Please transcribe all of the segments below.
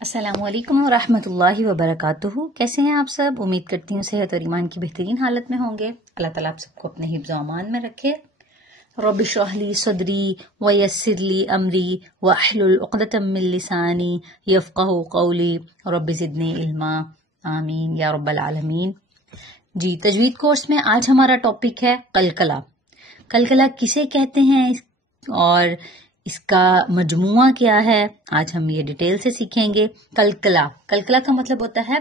अस्सलामु अलैकुम वरहमतुल्लाहि वबरकातुहू। कैसे हैं आप सब? उम्मीद करती हूँ सेहत और ईमान की बेहतरीन हालत में होंगे। अल्लाह ताला आप सबको अपने हिफ्ज़ व अमान में रखे। रब्बि इश्रह ली सदरी व यस्सिर ली अमरी वहलुल उक़दतम मिन लिसानी यफ़क़हू क़ौली रब्बि ज़िदनी इल्मा आमीन या रब्बल आलमीन। जी, तजवीद कोर्स में आज हमारा टॉपिक है कलकला। कलकला किसे कहते हैं और इसका मजमुआ क्या है, आज हम ये डिटेल से सीखेंगे। कलकला का मतलब होता है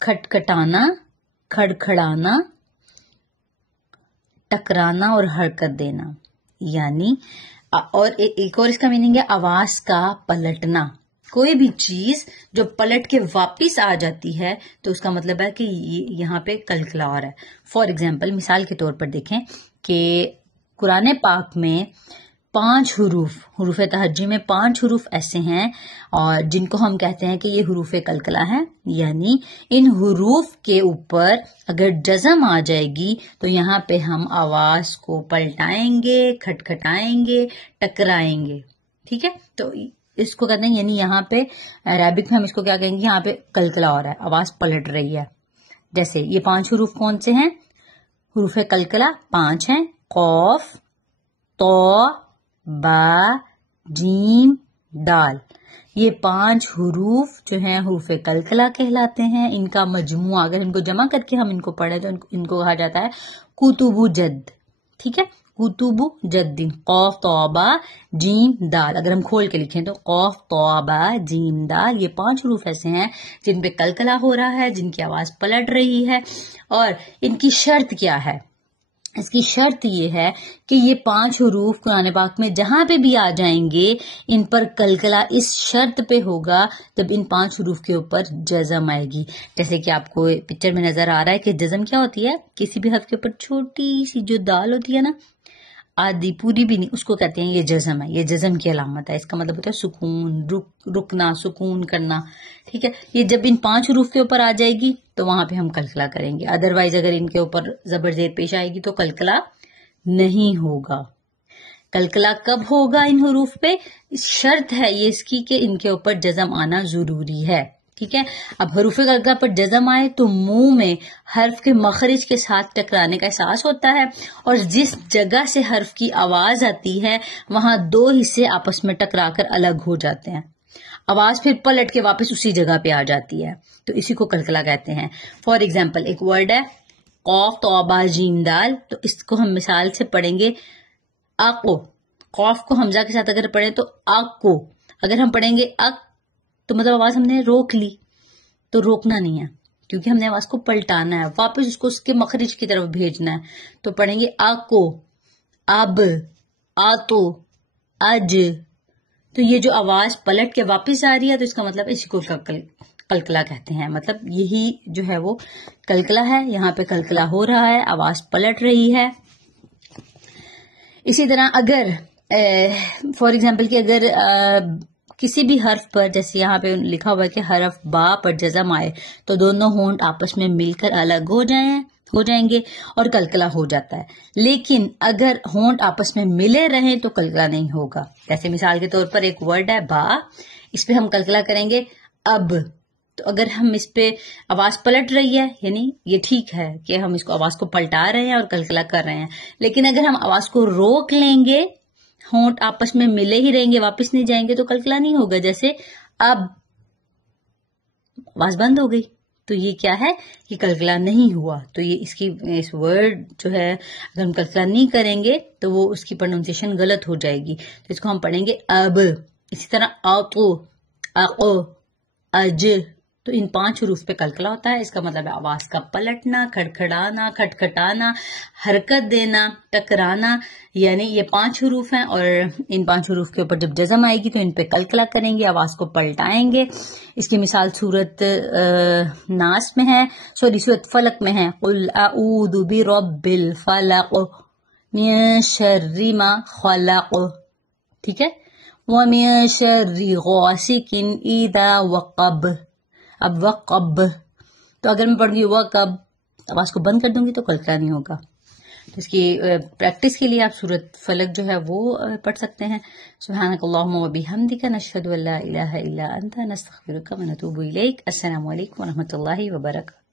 खटखटाना, खड़खड़ाना, टकराना और हरकत देना, यानी और एक और इसका मीनिंग है आवाज का पलटना। कोई भी चीज जो पलट के वापिस आ जाती है तो उसका मतलब है कि यहाँ पे कलकला हो रहा है। फॉर एग्जाम्पल, मिसाल के तौर पर देखें कि कुरान पाक में 5 हुरूफ तहज्जी में 5 हुरूफ ऐसे हैं और जिनको हम कहते हैं कि ये हुरूफ कलकला है, यानी इन हुरूफ के ऊपर अगर जज़म आ जाएगी तो यहाँ पे हम आवाज को पलटाएंगे, खटखटाएंगे, टकराएंगे। ठीक है, तो इसको कहते हैं, यानी यहाँ पे अरबिक में हम इसको क्या कहेंगे, यहाँ पे कलकला हो रहा है, आवाज पलट रही है। जैसे ये 5 हुरूफ कौन से हैं? हुरूफ कलकला 5 हैं, कौफ, तो, बा, जीम, दाल। ये 5 हुरूफ जो हैं हुरूफ कलकला कहलाते हैं। इनका मजमुआ, अगर इनको जमा करके हम इनको पढ़े तो इनको कहा जाता है कुतुबु जद्द। ठीक है, कुतुबु जद्दीन, कौफ तौबा जीम दाल। अगर हम खोल के लिखें तो कौफ तौबा जीम दाल। ये 5 हुरूफ ऐसे हैं जिन पे कलकला हो रहा है, जिनकी आवाज पलट रही है। और इनकी शर्त क्या है? इसकी शर्त ये है कि ये 5 हुरूफ कुरान पाक में जहां पे भी आ जाएंगे इन पर कलकला इस शर्त पे होगा जब इन 5 हुरूफ के ऊपर जज़म आएगी। जैसे कि आपको पिक्चर में नजर आ रहा है कि जज़म क्या होती है, किसी भी हर्फ के ऊपर छोटी सी जो दाल होती है ना, आधी पूरी भी नहीं, उसको कहते हैं ये जज़म है, ये जज़म की अलामत है। इसका मतलब होता है सुकून, रुकना, सुकून करना। ठीक है, ये जब इन 5 हुरूफ के ऊपर आ जाएगी तो वहां पे हम कलकला करेंगे। अदरवाइज अगर इनके ऊपर जबर जेर पेश आएगी तो कलकला नहीं होगा। कलकला कब होगा इन हुरूफ पे? शर्त है ये इसकी कि इनके ऊपर जज़म आना जरूरी है। ठीक है, अब हरूफ कलकला पर जज़म आए तो मुंह में हर्फ के मखरिज के साथ टकराने का एहसास होता है और जिस जगह से हर्फ की आवाज आती है वहां 2 हिस्से आपस में टकराकर अलग हो जाते हैं। आवाज फिर पलट के वापस उसी जगह पे आ जाती है, तो इसी को कलकला कहते हैं। फॉर एग्जाम्पल, एक वर्ड है कौफ तौबा जीम दाल, तो इसको हम मिसाल से पढ़ेंगे आको। कौफ को हमजा के साथ अगर पढ़े तो आको, अगर हम पढ़ेंगे अक तो मतलब आवाज हमने रोक ली, तो रोकना नहीं है क्योंकि हमने आवाज को पलटाना है, वापस उसको उसके मखरिज की तरफ भेजना है। तो पढ़ेंगे आको, अब, आतो, अज। तो ये जो आवाज पलट के वापस आ रही है तो इसका मतलब इसी को कलकला कहते हैं। मतलब यही जो है वो कलकला है, यहाँ पे कलकला हो रहा है, आवाज पलट रही है। इसी तरह अगर फॉर एग्जाम्पल कि अगर किसी भी हर्फ पर, जैसे यहाँ पे लिखा हुआ है कि हर्फ बा पर जज़म आए तो दोनों होंठ आपस में मिलकर अलग हो जाएंगे और कलकला हो जाता है। लेकिन अगर होंठ आपस में मिले रहें तो कलकला नहीं होगा। जैसे मिसाल के तौर पर एक वर्ड है बा, इस पे हम कलकला करेंगे अब। तो अगर हम इस पे आवाज पलट रही है, यानी ये ठीक है कि हम इसको आवाज को पलटा रहे हैं और कलकला कर रहे हैं। लेकिन अगर हम आवाज को रोक लेंगे, होंठ आपस में मिले ही रहेंगे, वापस नहीं जाएंगे, तो कलकला नहीं होगा। जैसे अब आवाज बंद हो गई, तो ये क्या है, ये कलकला नहीं हुआ। तो ये इस वर्ड जो है अगर हम कलकला नहीं करेंगे तो वो उसकी प्रोनाउंसिएशन गलत हो जाएगी। तो इसको हम पढ़ेंगे अब। इसी तरह आको, आको, अज। तो इन 5 हुरूफ पे कलकला होता है। इसका मतलब है आवाज का पलटना, खड़खड़ाना, खटखटाना, हरकत देना, टकराना। यानी ये 5 हुरूफ हैं और इन 5 हुरूफ के ऊपर जब जज़म आएगी तो इन पे कलकला करेंगे, आवाज को पलटाएंगे। इसकी मिसाल सूरत नास में है, सूरत फलक में है, कुल अऊदु बिरब्बिल फलक मिन शर्रि मा खलक। ठीक है, व मिन शर्रि गासिकिन इदा वक़ब। अब वक़ब, तो अगर मैं पढ़ूंगी वक़ब, आवाज को बंद कर दूंगी तो कलकला नहीं होगा। اس کی پریکٹس کے لیے آپ سورۃ فلق جو ہے وہ پڑھ سکتے ہیں. سبحانک اللہم و بحمدک نشہد ان لا الہ الا انت نستغفرک و نتوب الیک. السلام علیکم و رحمۃ اللہ وبرکاتہ.